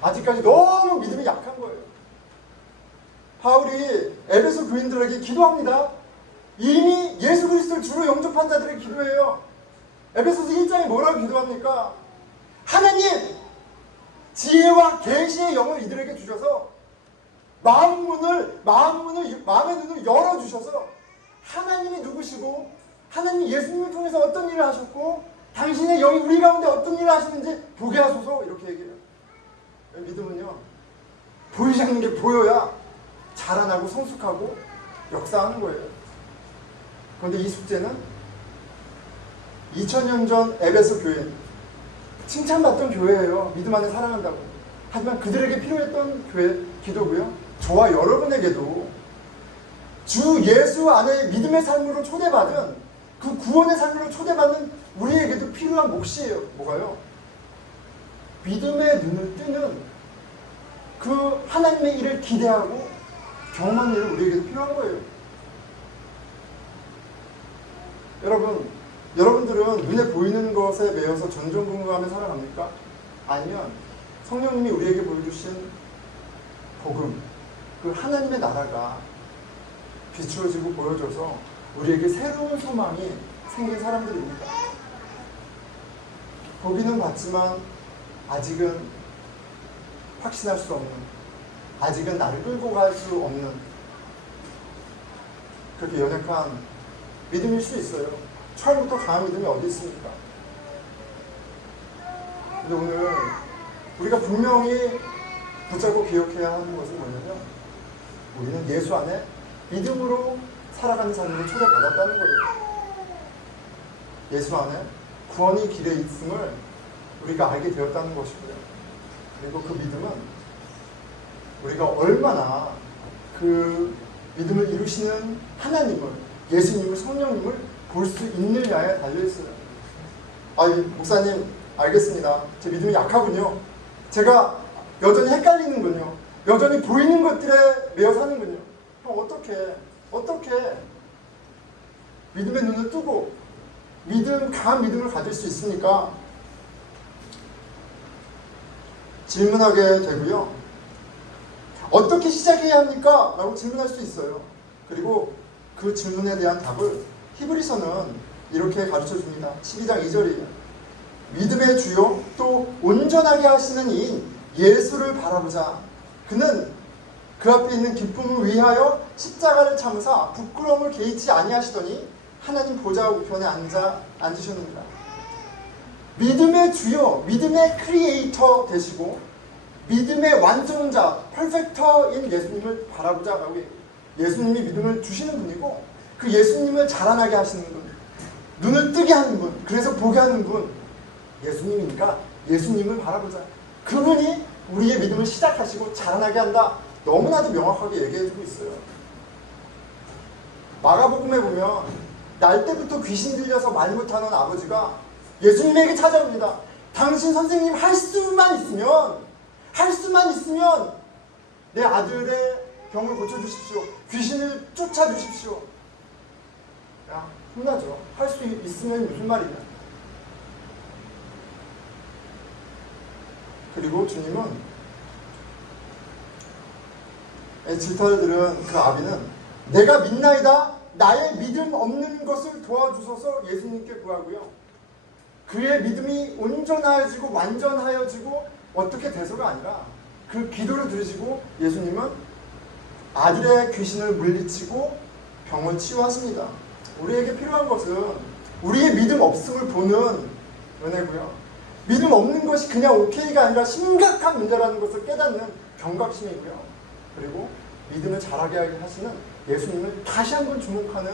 아직까지 너무 믿음이 약한 거예요. 바울이 에베소 교인들에게 기도합니다. 이미 예수 그리스도를 주로 영접한 자들에게 기도해요. 에베소서 1장에 뭐라고 기도합니까? 하나님! 지혜와 계시의 영을 이들에게 주셔서 마음의 눈을 열어주셔서 하나님이 누구시고 하나님이 예수님을 통해서 어떤 일을 하셨고 당신의 영이 우리 가운데 어떤 일을 하시는지 보게 하소서, 이렇게 얘기해요. 믿음은요, 보이지 않는 게 보여야 자라나고 성숙하고 역사하는 거예요. 그런데 이 숙제는 2000년 전 에베소 교회, 칭찬받던 교회예요. 믿음 안에 사랑한다고. 하지만 그들에게 필요했던 교회 기도고요. 저와 여러분에게도 주 예수 안에 믿음의 삶으로 초대받은 그 구원의 삶으로 초대받는 우리에게도 필요한 몫이에요. 뭐가요? 믿음의 눈을 뜨는 그 하나님의 일을 기대하고 경험하는 일은 우리에게도 필요한 거예요. 여러분들은 눈에 보이는 것에 매여서 전전긍긍하며 살아갑니까? 아니면 성령님이 우리에게 보여주신 복음, 그 하나님의 나라가 비추어지고 보여져서 우리에게 새로운 소망이 생긴 사람들입니다. 보기는 봤지만 아직은 확신할 수 없는, 아직은 나를 끌고 갈 수 없는 그렇게 연약한 믿음일 수 있어요. 처음부터 강한 믿음이 어디 있습니까? 근데 오늘 우리가 분명히 붙잡고 기억해야 하는 것은 뭐냐면 우리는 예수 안에 믿음으로 살아가는 삶으로 초대받았다는 거예요. 예수 안에 구원이 길에 있음을 우리가 알게 되었다는 것이고요. 그리고 그 믿음은 우리가 얼마나 그 믿음을 이루시는 하나님을, 예수님을, 성령님을 볼 수 있느냐에 달려있어요. 목사님, 알겠습니다. 제 믿음이 약하군요. 제가 여전히 헷갈리는군요. 여전히 보이는 것들에 매여 사는군요. 그럼 어떻게 믿음의 눈을 뜨고 강한 믿음을 가질 수 있습니까? 질문하게 되고요. 어떻게 시작해야 합니까? 라고 질문할 수 있어요. 그리고 그 질문에 대한 답을 히브리서는 이렇게 가르쳐 줍니다. 12장 2절이에요. 믿음의 주요 또 온전하게 하시는 이인 예수를 바라보자. 그는 그 앞에 있는 기쁨을 위하여 십자가를 참으사 부끄러움을 개의치 아니하시더니 하나님 보좌 우편에 앉으셨느니라. 믿음의 주요, 믿음의 크리에이터 되시고 믿음의 완성자, 퍼펙터인 예수님을 바라보자라고 해요. 예수님이 믿음을 주시는 분이고 그 예수님을 자라나게 하시는 분, 눈을 뜨게 하는 분, 그래서 보게 하는 분, 예수님이니까 예수님을 바라보자. 그분이 우리의 믿음을 시작하시고 자라나게 한다. 너무나도 명확하게 얘기해주고 있어요. 마가복음에 보면 날 때부터 귀신 들려서 말 못하는 아버지가 예수님에게 찾아옵니다. 당신 선생님 할 수만 있으면 내 아들의 병을 고쳐주십시오. 귀신을 쫓아주십시오. 야, 혼나죠. 할 수 있으면 무슨 말이냐. 그리고 주님은 질타를 들은 그 아비는 내가 믿나이다 나의 믿음 없는 것을 도와주소서 예수님께 구하고요. 그의 믿음이 온전하여지고 완전하여지고 어떻게 돼서가 아니라 그 기도를 들으시고 예수님은 아들의 귀신을 물리치고 병을 치유하십니다. 우리에게 필요한 것은 우리의 믿음 없음을 보는 은혜고요. 믿음 없는 것이 그냥 오케이가 아니라 심각한 문제라는 것을 깨닫는 경각심이고요. 그리고 믿음을 자라게 하시는 예수님을 다시 한번 주목하는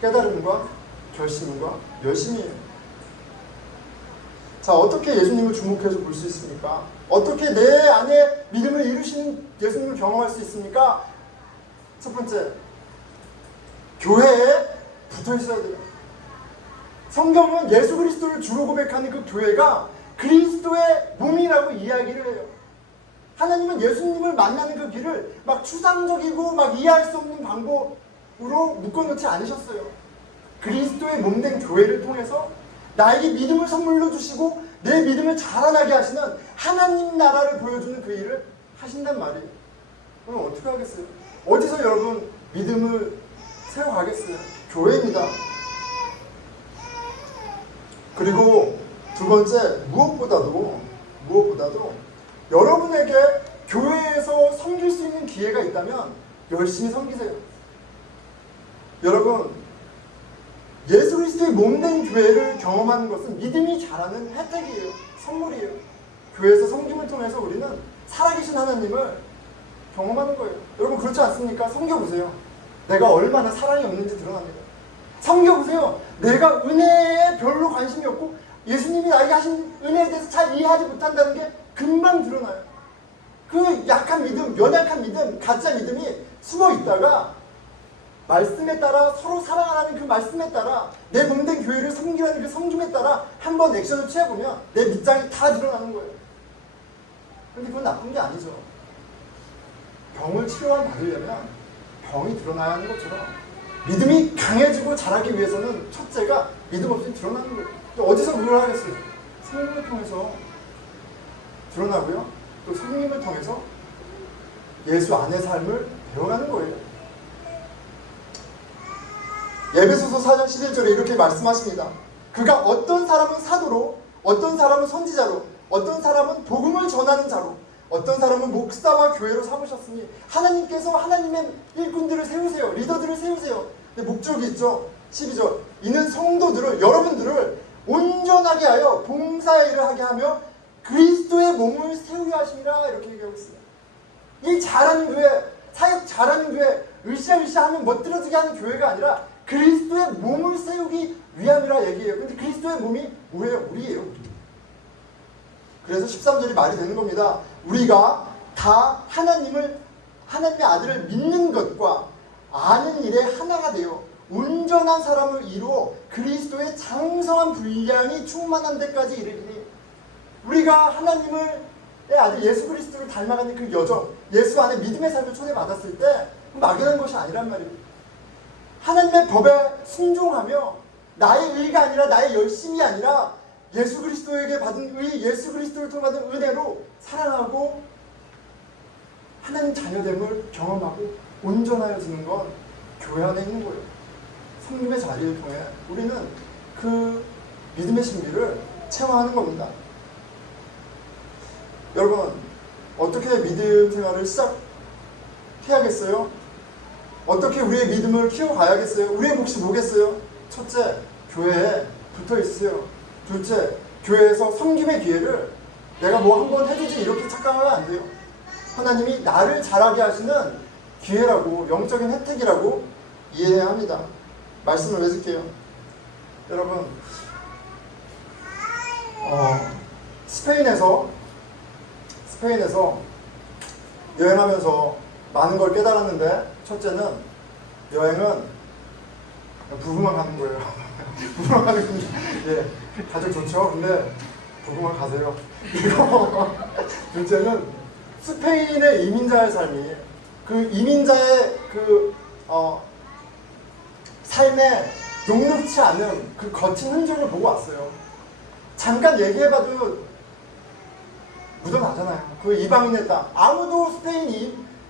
깨달음과 결심과 열심이에요. 자, 어떻게 예수님을 주목해서 볼 수 있습니까? 어떻게 내 안에 믿음을 이루시는 예수님을 경험할 수 있습니까? 첫 번째, 교회에 붙어 있어야 돼요. 성경은 예수 그리스도를 주로 고백하는 그 교회가 그리스도의 몸이라고 이야기를 해요. 하나님은 예수님을 만나는 그 길을 막 추상적이고 막 이해할 수 없는 방법으로 묶어놓지 않으셨어요. 그리스도의 몸된 교회를 통해서 나에게 믿음을 선물로 주시고 내 믿음을 자라나게 하시는 하나님 나라를 보여주는 그 일을 하신단 말이에요. 그럼 어떻게 하겠어요? 어디서 여러분 믿음을 세워가겠어요? 교회입니다. 그리고 두 번째, 무엇보다도 여러분에게 교회에서 섬길 수 있는 기회가 있다면 열심히 섬기세요. 여러분, 예수 그리스도의 몸된 교회를 경험하는 것은 믿음이 자라는 혜택이에요. 선물이에요. 교회에서 섬김을 통해서 우리는 살아계신 하나님을 경험하는 거예요. 여러분 그렇지 않습니까? 섬겨보세요. 내가 얼마나 사랑이 없는지 드러납니다. 섬겨보세요. 내가 은혜에 별로 관심이 없고 예수님이 나에게 하신 은혜에 대해서 잘 이해하지 못한다는 게 금방 드러나요. 그 약한 믿음, 연약한 믿음, 가짜 믿음이 숨어 있다가 말씀에 따라 서로 사랑하는 그 말씀에 따라 내 몸된 교회를 섬기라는 그 섬김에 따라 한번 액션을 취해보면 내 밑장이 다 드러나는 거예요. 근데 그건 나쁜 게 아니죠. 병을 치료만 받으려면 병이 드러나야 하는 것처럼 믿음이 강해지고 자라기 위해서는 첫째가 믿음 없이 드러나는 거예요. 또 어디서 그걸 하겠어요? 성령을 통해서 드러나고요. 또 성령을 통해서 예수 안의 삶을 배워가는 거예요. 에베소서 4장 11절에 이렇게 말씀하십니다. 그가 어떤 사람은 사도로, 어떤 사람은 선지자로, 어떤 사람은 복음을 전하는 자로, 어떤 사람은 목사와 교회로 삼으셨으니 하나님께서 하나님의 일꾼들을 세우세요. 리더들을 세우세요. 근데 목적이 있죠. 12절. 이는 성도들을, 여러분들을 온전하게 하여 봉사의 일을 하게 하며 그리스도의 몸을 세우려 하심이라 이렇게 얘기하고 있습니다. 이 잘하는 교회, 사역 잘하는 교회, 으쌰으쌰 하면 멋들어지게 하는 교회가 아니라 그리스도의 몸을 세우기 위함이라 얘기해요. 근데 그리스도의 몸이 뭐예요? 우리예요. 그래서 13절이 말이 되는 겁니다. 우리가 다 하나님의 아들을 믿는 것과 아는 일에 하나가 되어 온전한 사람을 이루어 그리스도의 장성한 분량이 충만한 데까지 이르리니 우리가 하나님의 아들 예수 그리스도를 닮아가는 그 여정, 예수 안에 믿음의 삶을 초대받았을 때 막연한 것이 아니란 말입니다. 하나님의 법에 순종하며 나의 의가 아니라 나의 열심이 아니라 예수 그리스도에게 받은 의, 예수 그리스도를 통해 받은 은혜로 사랑하고 하나님 자녀됨을 경험하고 온전하여지는 건 교회 안에 있는 거예요. 성님의 자리를 통해 우리는 그 믿음의 신비를 체험하는 겁니다. 여러분, 어떻게 믿음 생활을 시작해야겠어요? 어떻게 우리의 믿음을 키워가야겠어요? 우리의 몫이 뭐겠어요? 첫째, 교회에 붙어 있으세요. 둘째, 교회에서 섬김의 기회를 내가 뭐 한번 해주지 이렇게 착각하면 안 돼요. 하나님이 나를 자라게 하시는 기회라고, 영적인 혜택이라고 이해해야 합니다. 말씀을 맺을게요. 여러분, 스페인에서 여행하면서 많은 걸 깨달았는데, 첫째는 여행은 부부만 가는 거예요. 부부만 가는 건데, 예, 가족 좋죠. 근데 부부만 가세요. 그리고 둘째는 스페인의 이민자의 삶이 그 이민자의 삶에 녹록치 않은 그 거친 흔적을 보고 왔어요. 잠깐 얘기해봐도 묻어나잖아요. 그 이방인의 땅. 아무도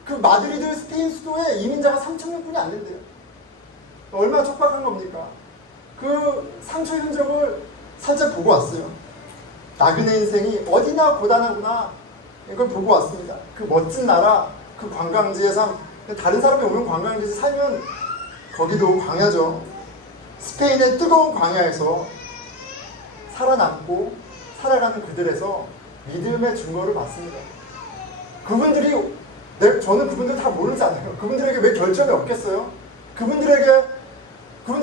그 마드리드 스페인 수도에 이민자가 3,000명뿐이 안 된대요. 얼마나 촉박한 겁니까? 그 상처의 흔적을 살짝 보고 왔어요. 나그네 인생이 어디나 고단하구나, 이걸 보고 왔습니다. 그 멋진 나라, 그 관광지의 삶. 다른 사람이 오면 관광지에서 살면 거기도 광야죠. 스페인의 뜨거운 광야에서 살아남고 살아가는 그들에서 믿음의 증거를 봤습니다. 저는 그분들 다 모르지 않아요. 그분들에게 왜 결점이 없겠어요? 그분들이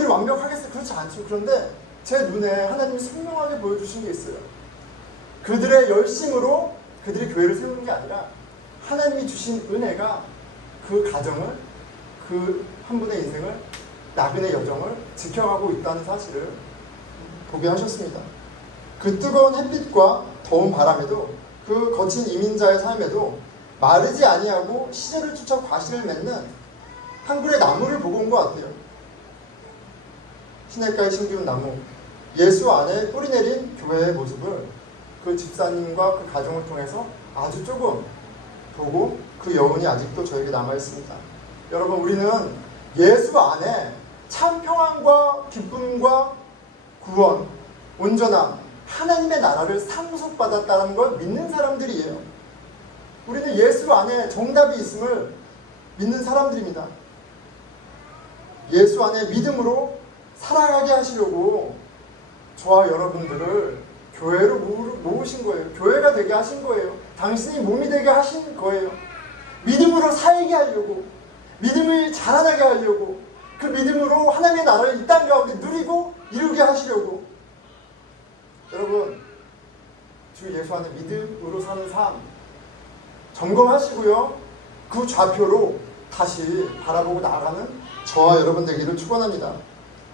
완벽하겠어요? 그렇지 않죠. 그런데 제 눈에 하나님이 선명하게 보여주신 게 있어요. 그들의 열심으로 그들이 교회를 세우는 게 아니라 하나님이 주신 은혜가 그 가정을, 그 한 분의 인생을, 나그네 여정을 지켜가고 있다는 사실을 보게 하셨습니다. 그 뜨거운 햇빛과 더운 바람에도, 그 거친 이민자의 삶에도 마르지 아니하고 시절을 쫓아 과실을 맺는 한 그루의 나무를 보고 온 것 같아요. 시냇가에 심기운 나무, 예수 안에 뿌리 내린 교회의 모습을 그 집사님과 그 가정을 통해서 아주 조금 보고, 그 여운이 아직도 저에게 남아있습니다. 여러분, 우리는 예수 안에 참 평안과 기쁨과 구원, 온전함, 하나님의 나라를 상속받았다는 걸 믿는 사람들이에요. 우리는 예수 안에 정답이 있음을 믿는 사람들입니다. 예수 안에 믿음으로 살아가게 하시려고 저와 여러분들을 교회로 모으신 거예요. 교회가 되게 하신 거예요. 당신이 몸이 되게 하신 거예요. 믿음으로 살게 하려고, 믿음을 자라나게 하려고, 그 믿음으로 하나님의 나라를 이 땅 가운데 누리고 이루게 하시려고. 여러분, 주 예수 안에 믿음으로 사는 삶 점검하시고요. 그 좌표로 다시 바라보고 나아가는 저와 여러분 되기를 축원합니다.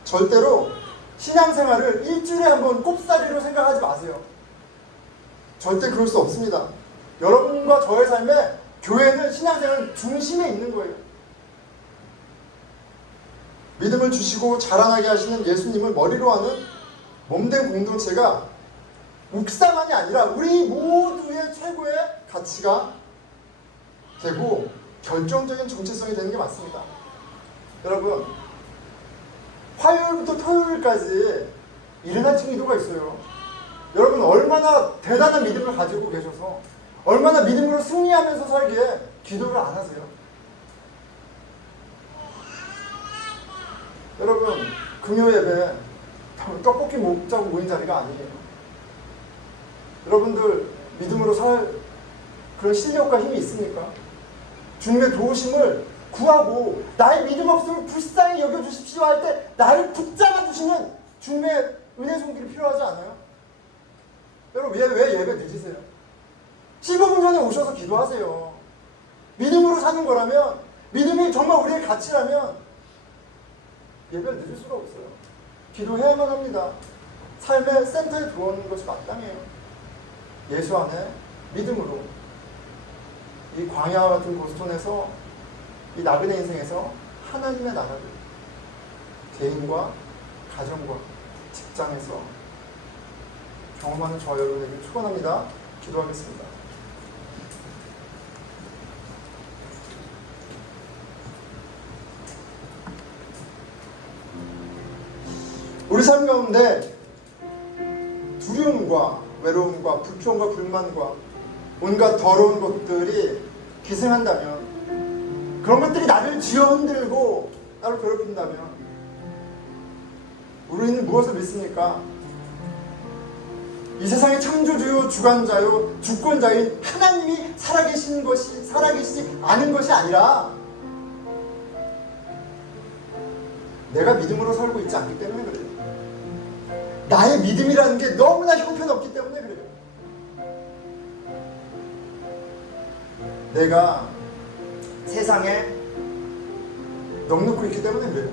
절대로 신앙생활을 일주일에 한 번 꼽사리로 생각하지 마세요. 절대 그럴 수 없습니다. 여러분과 저의 삶에 교회는 신앙생활 중심에 있는 거예요. 믿음을 주시고 자라나게 하시는 예수님을 머리로 하는 몸된 공동체가 묵상만이 아니라 우리 모두의 최고의 가치가 되고 결정적인 정체성이 되는 게 맞습니다. 여러분, 화요일부터 토요일까지 이른 아침 기도가 있어요. 여러분, 얼마나 대단한 믿음을 가지고 계셔서, 얼마나 믿음으로 승리하면서 살기에 기도를 안 하세요? 여러분, 금요 예배 떡볶이 먹자고 모인 자리가 아니에요. 여러분들 믿음으로 살 그런 실력과 힘이 있습니까? 주님의 도우심을 구하고 나의 믿음 없음을 불쌍히 여겨주십시오 할 때 나를 붙잡아 주시는 주님의 은혜 손길이 필요하지 않아요? 여러분, 왜 예배 늦으세요? 15분 전에 오셔서 기도하세요. 믿음으로 사는 거라면, 믿음이 정말 우리의 가치라면 예배를 늦을 수가 없어요. 기도해야만 합니다. 삶의 센터에 들어오는 것이 마땅해요. 예수 안에 믿음으로 이 광야와 같은 보스톤에서, 이 나그네 인생에서 하나님의 나라를 개인과 가정과 직장에서 경험하는 저와 여러분에게 축원합니다. 기도하겠습니다. 우리 삶 가운데 두려움과 외로움과 불평과 불만과 온갖 더러운 것들이 기승한다면, 그런 것들이 나를 쥐어 흔들고 나를 괴롭힌다면 우리는 무엇을 믿습니까? 이 세상의 창조주요 주관자요 주권자인 하나님이 살아계시지 않은 것이 아니라 내가 믿음으로 살고 있지 않기 때문에 그래요. 나의 믿음이라는 게 너무나 형편없기 때문에 그래요. 내가 세상에 넉넉고 있기 때문에 그래요.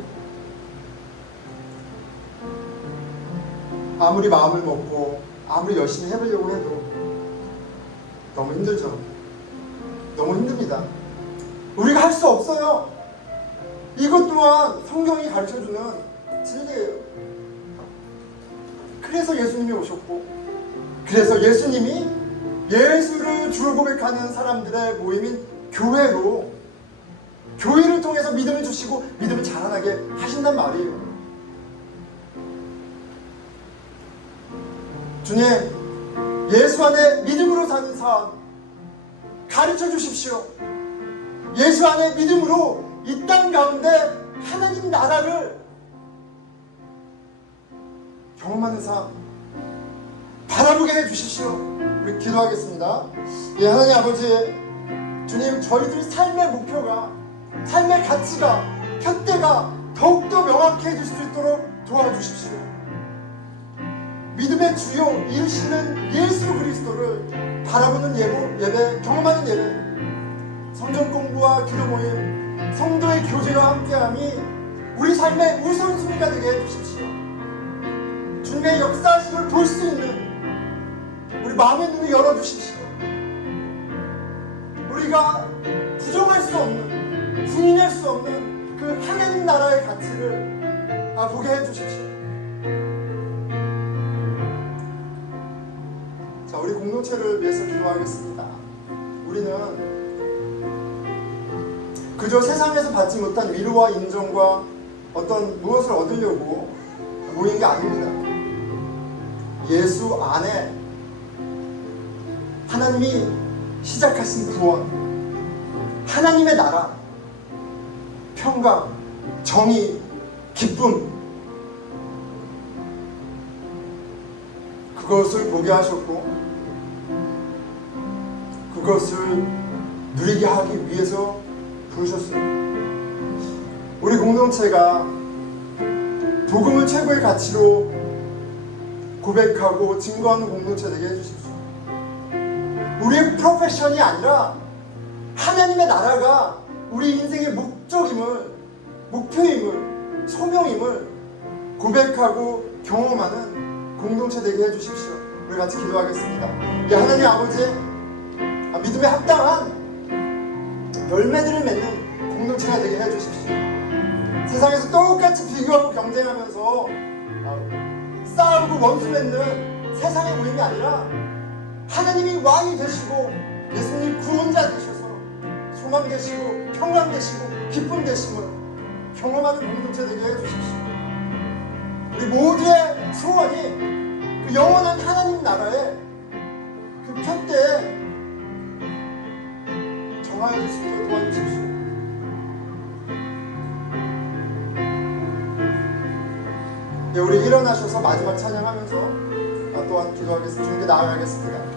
아무리 마음을 먹고 아무리 열심히 해보려고 해도 너무 힘들죠. 너무 힘듭니다. 우리가 할 수 없어요. 이것 또한 성경이 가르쳐주는 진리예요. 그래서 예수님이 오셨고, 그래서 예수님이 예수를 주로 고백하는 사람들의 모임인 교회를 통해서 믿음을 주시고 믿음을 자라나게 하신단 말이에요. 주님, 예수 안에 믿음으로 사는 삶 가르쳐 주십시오. 예수 안에 믿음으로 이 땅 가운데 하나님 나라를 경험하는 삶 바라보게 해주십시오. 우리 기도하겠습니다. 예, 하나님 아버지, 주님, 저희들 삶의 목표가, 삶의 가치가, 푯대가 더욱더 명확히 해줄 수 있도록 도와주십시오. 믿음의 주요 이루시는 예수 그리스도를 바라보는 예배, 경험하는 예배, 성경 공부와 기도 모임, 성도의 교제와 함께함이 우리 삶의 우선순위가 되게 해주십시오. 주님의 역사하심을 볼 수 있는 우리 마음의 눈을 열어주십시오. 우리가 부정할 수 없는, 부인할 수 없는 그 하나님 나라의 가치를 보게 해주십시오. 자, 우리 공동체를 위해서 기도하겠습니다. 우리는 그저 세상에서 받지 못한 위로와 인정과 어떤 무엇을 얻으려고 모인 게 아닙니다. 예수 안에 하나님이 시작하신 구원, 하나님의 나라, 평강, 정의, 기쁨, 그것을 보게 하셨고 그것을 누리게 하기 위해서 부르셨어요. 우리 공동체가 복음을 최고의 가치로 고백하고 증거하는 공동체 되게 해주십시오. 우리의 프로페션이 아니라 하나님의 나라가 우리 인생의 목적임을, 목표임을, 소명임을 고백하고 경험하는 공동체 되게 해주십시오. 우리 같이 기도하겠습니다. 예, 하나님 아버지, 믿음에 합당한 열매들을 맺는 공동체가 되게 해주십시오. 세상에서 똑같이 비교하고 경쟁하면서 싸우고 원수 맺는 세상의 모임이 아니라 하나님이 왕이 되시고 예수님이 구원자 되셔서 소망 되시고 평강 되시고 기쁨 되심을 경험하는 공동체 되게 해주십시오. 우리 모두의 소원이 그 영원한 하나님 나라의 그 푯대에 정하여 수 있도록 도와주십시오. 네, 우리 일어나셔서 마지막 찬양하면서 또한 기도하겠습니다. 주님께 나아가겠습니다.